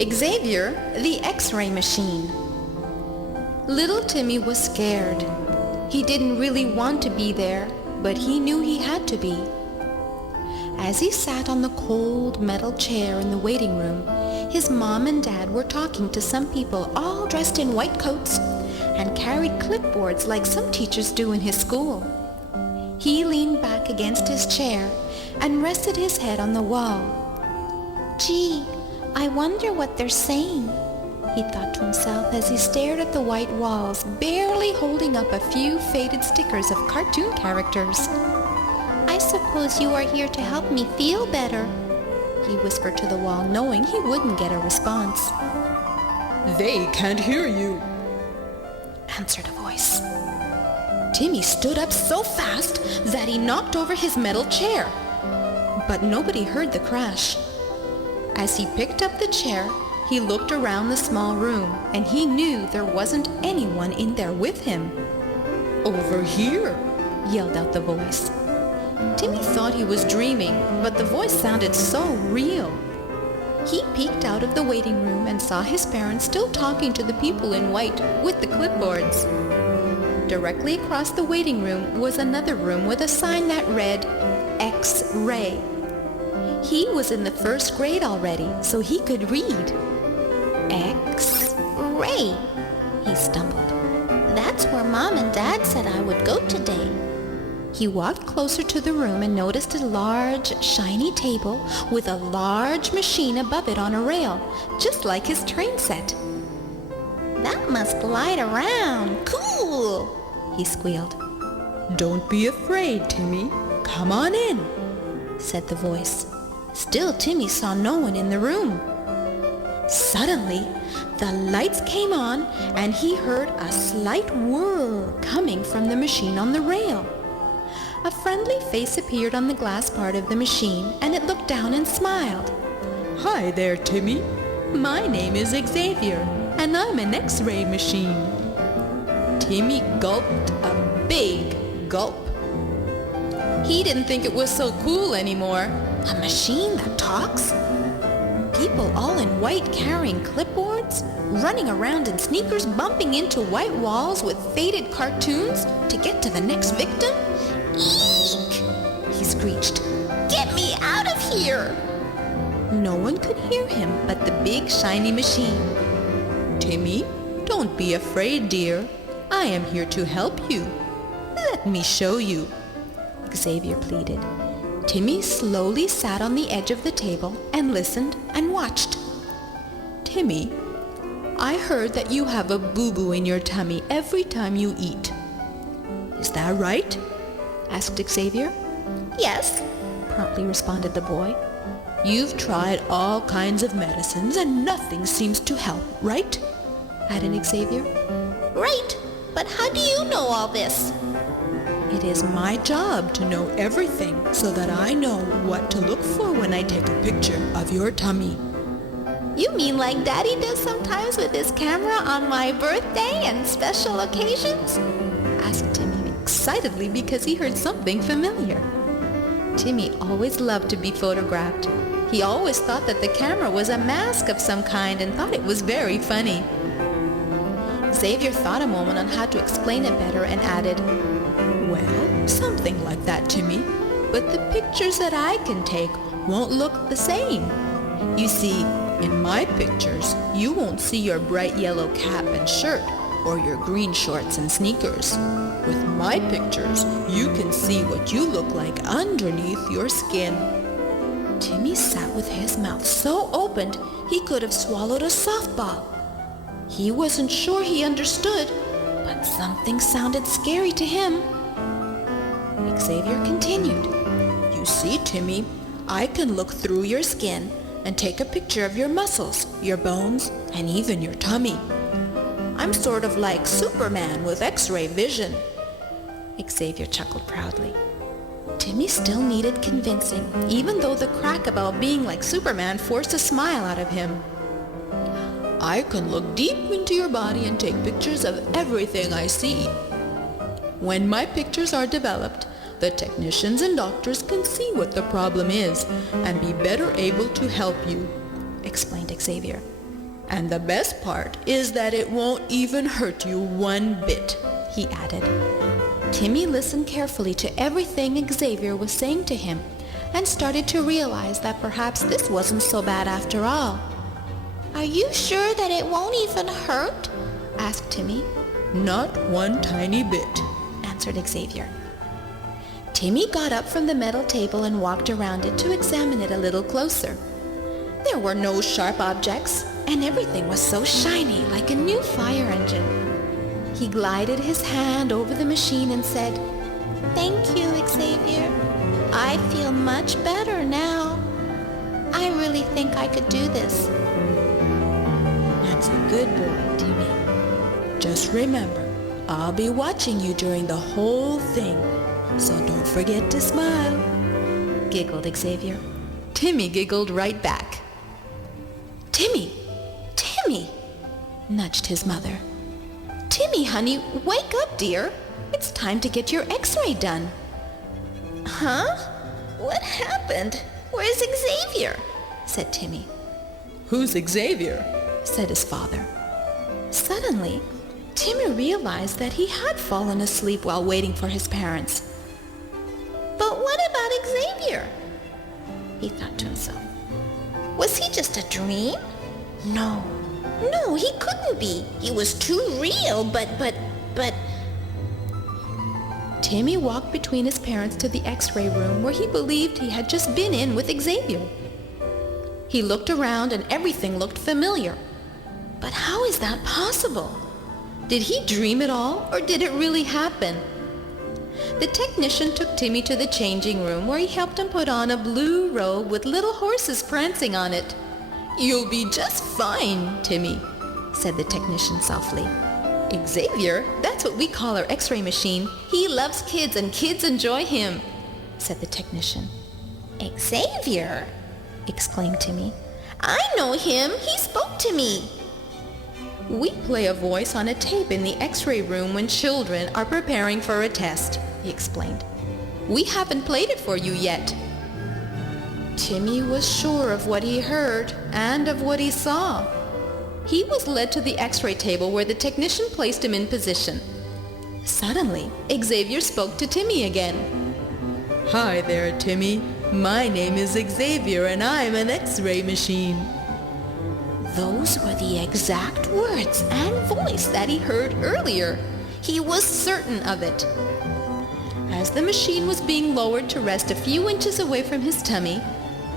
Xavier, the X-Ray Machine. Little Timmy was scared. He didn't really want to be there, but he knew he had to be. As he sat on the cold metal chair in the waiting room, his mom and dad were talking to some people all dressed in white coats and carried clipboards like some teachers do in his school. He leaned back against his chair and rested his head on the wall. "Gee, I wonder what they're saying," he thought to himself as he stared at the white walls, barely holding up a few faded stickers of cartoon characters. "I suppose you are here to help me feel better," he whispered to the wall, knowing he wouldn't get a response. "They can't hear you," answered a voice. Timmy stood up so fast that he knocked over his metal chair, but nobody heard the crash. As he picked up the chair, he looked around the small room, and he knew there wasn't anyone in there with him. "Over here," yelled out the voice. Timmy thought he was dreaming, but the voice sounded so real. He peeked out of the waiting room and saw his parents still talking to the people in white with the clipboards. Directly across the waiting room was another room with a sign that read, X-Ray. He was in the first grade already, so he could read. "X-Ray," he stumbled. "That's where Mom and Dad said I would go today." He walked closer to the room and noticed a large, shiny table with a large machine above it on a rail, just like his train set. "That must glide around. Cool!" he squealed. "Don't be afraid, Timmy. Come on in," said the voice. Still, Timmy saw no one in the room. Suddenly, the lights came on and he heard a slight whir coming from the machine on the rail. A friendly face appeared on the glass part of the machine, and it looked down and smiled. "Hi there, Timmy. My name is Xavier, and I'm an X-ray machine." Timmy gulped a big gulp. He didn't think it was so cool anymore. A machine that talks? People all in white carrying clipboards, running around in sneakers, bumping into white walls with faded cartoons to get to the next victim? "Eek!" he screeched. "Get me out of here!" No one could hear him but the big shiny machine. "Timmy, don't be afraid, dear. I am here to help you. Let me show you," Xavier pleaded. Timmy slowly sat on the edge of the table and listened and watched. "Timmy, I heard that you have a boo-boo in your tummy every time you eat. Is that right?" asked Xavier. "Yes," promptly responded the boy. "You've tried all kinds of medicines and nothing seems to help, right?" added Xavier. "Right, but how do you know all this?" "It is my job to know everything so that I know what to look for when I take a picture of your tummy." "You mean like Daddy does sometimes with his camera on my birthday and special occasions?" asked Timmy excitedly because he heard something familiar. Timmy always loved to be photographed. He always thought that the camera was a mask of some kind and thought it was very funny. Xavier thought a moment on how to explain it better and added, "Well, something like that, Timmy, but the pictures that I can take won't look the same. You see, in my pictures, you won't see your bright yellow cap and shirt or your green shorts and sneakers. With my pictures, you can see what you look like underneath your skin." Timmy sat with his mouth so opened he could have swallowed a softball. He wasn't sure he understood, but something sounded scary to him. Xavier continued, "You see, Timmy, I can look through your skin and take a picture of your muscles, your bones, and even your tummy. I'm sort of like Superman with X-ray vision." Xavier chuckled proudly. Timmy still needed convincing, even though the crack about being like Superman forced a smile out of him. "I can look deep into your body and take pictures of everything I see. When my pictures are developed, the technicians and doctors can see what the problem is and be better able to help you," explained Xavier. And the best part is that it won't even hurt you one bit," he added. Timmy listened carefully to everything Xavier was saying to him and started to realize that perhaps this wasn't so bad after all. "Are you sure that it won't even hurt?" asked Timmy. "Not one tiny bit," answered Xavier. Timmy got up from the metal table and walked around it to examine it a little closer. There were no sharp objects, and everything was so shiny like a new fire engine. He glided his hand over the machine and said, "Thank you, Xavier. I feel much better now. I really think I could do this." "That's a good boy, Timmy. Just remember, I'll be watching you during the whole thing, so don't forget to smile," giggled Xavier. Timmy giggled right back. "Timmy! Timmy!" nudged his mother. "Timmy, honey, wake up, dear. It's time to get your X-ray done." "Huh? What happened? Where's Xavier?" said Timmy. "Who's Xavier?" said his father. Suddenly, Timmy realized that he had fallen asleep while waiting for his parents. "But what about Xavier?" he thought to himself. "Was he just a dream? No, he couldn't be. He was too real, but... Timmy walked between his parents to the X-ray room where he believed he had just been in with Xavier. He looked around and everything looked familiar. But how is that possible? Did he dream it all, or did it really happen? The technician took Timmy to the changing room where he helped him put on a blue robe with little horses prancing on it. "You'll be just fine, Timmy," said the technician softly. "Xavier, that's what we call our X-ray machine. He loves kids and kids enjoy him," said the technician. "Xavier?" exclaimed Timmy. "I know him. He spoke to me." "We play a voice on a tape in the X-ray room when children are preparing for a test," he explained. "We haven't played it for you yet." Timmy was sure of what he heard and of what he saw. He was led to the X-ray table where the technician placed him in position. Suddenly, Xavier spoke to Timmy again. "Hi there, Timmy. My name is Xavier and I'm an X-ray machine." Those were the exact words and voice that he heard earlier. He was certain of it. As the machine was being lowered to rest a few inches away from his tummy,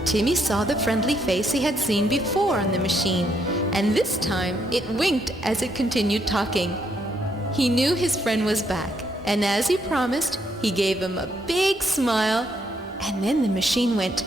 Timmy saw the friendly face he had seen before on the machine, and this time it winked as it continued talking. He knew his friend was back, and as he promised, he gave him a big smile, and then the machine went